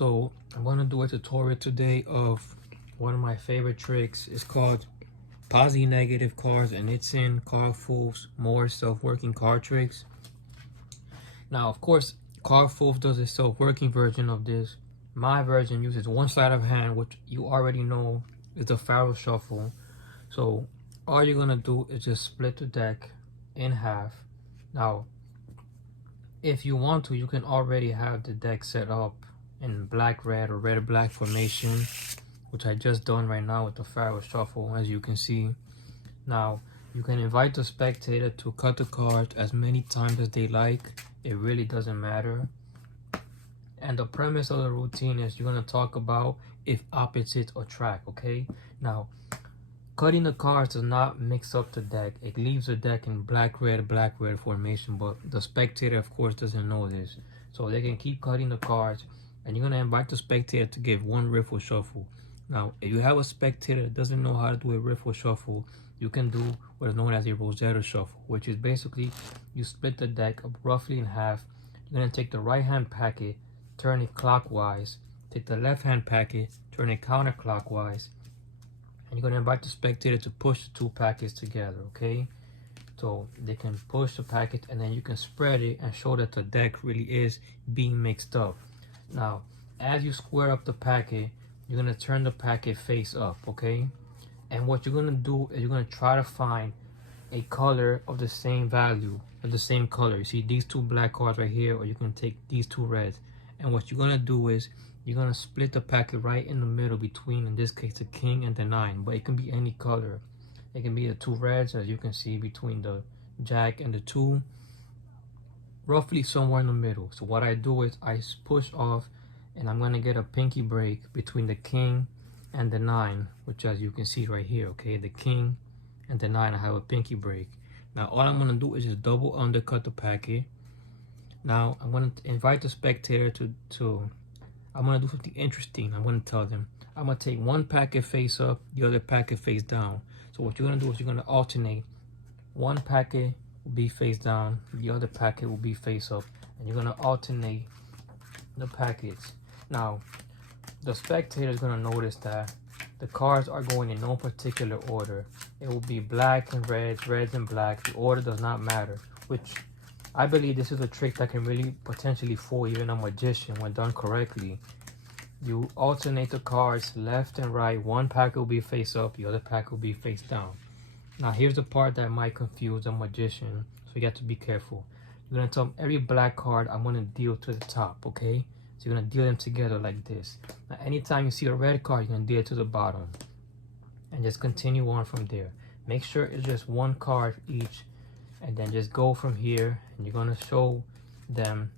So I'm going to do a tutorial today of one of my favorite tricks. It's called Posi negative cards, and it's in Carful's more self-working card tricks. Now, of course, Carful does a self-working version of this. My version uses one sleight of hand, which you already know is the Pharaoh Shuffle. So all you're gonna do is just split the deck in half. Now, if you want to, you can already have the deck set up in black-red or red-black formation, which I just done right now with the Pharaoh Shuffle, as you can see. Now, you can invite the spectator to cut the cards as many times as they like. It really doesn't matter. And the premise of the routine is you're going to talk about if opposites attract, okay? Now, cutting the cards does not mix up the deck. It leaves the deck in black-red formation, but the spectator, of course, doesn't know this. So they can keep cutting the cards, and you're going to invite the spectator to give one riffle shuffle. Now, if you have a spectator that doesn't know how to do a riffle shuffle, you can do what is known as a Rosetta shuffle, which is basically you split the deck up roughly in half. You're going to take the right hand packet, turn it clockwise, take the left hand packet, turn it counterclockwise, and you're going to invite the spectator to push the two packets together, okay? So they can push the packet, and then you can spread it and show that the deck really is being mixed up. Now, as you square up the packet, you're going to turn the packet face up, okay? And what you're going to do is you're going to try to find a color of the same value, of the same color. You see these two black cards right here, or you can take these two reds. And what you're going to do is you're going to split the packet right in the middle between, in this case, the king and the 9. But it can be any color. It can be the two reds, as you can see, between the jack and the 2. Roughly somewhere in the middle. So what I do is I push off, and I'm going to get a pinky break between the king and the 9, which, as you can see right here, okay, the king and the 9, I have a pinky break. Now all I'm going to do is just double undercut the packet. Now I'm going to invite the spectator to I'm going to do something interesting. I'm going to tell them I'm going to take one packet face up, the other packet face down. So what you're going to do is you're going to alternate. One packet will be face down, the other packet will be face up, and you're going to alternate the packets. Now, the spectator is going to notice that the cards are going in no particular order. It will be black and reds, reds and blacks. The order does not matter, which I believe this is a trick that can really potentially fool even a magician when done correctly. You alternate the cards left and right. One pack will be face up, the other pack will be face down. Now here's the part that might confuse a magician, so you have to be careful. You're going to tell them every black card I'm going to deal to the top, okay? So you're going to deal them together like this. Now anytime you see a red card, you're going to deal it to the bottom. And just continue on from there. Make sure it's just one card each, and then just go from here, and you're going to show them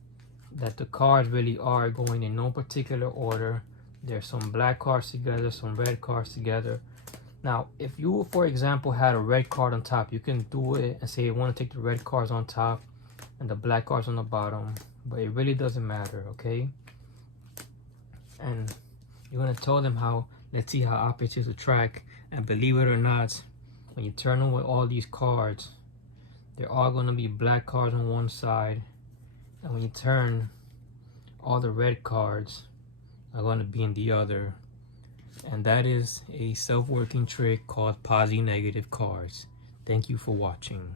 that the cards really are going in no particular order. There's some black cards together, some red cards together. Now, if you, for example, had a red card on top, you can do it and say you want to take the red cards on top and the black cards on the bottom, but it really doesn't matter, okay? And you're going to tell them how, let's see how opposites attract, and believe it or not, when you turn on with all these cards, they're all going to be black cards on one side, and when you turn, all the red cards are going to be in the other. And that is a self-working trick called Posi negative cards. Thank you for watching.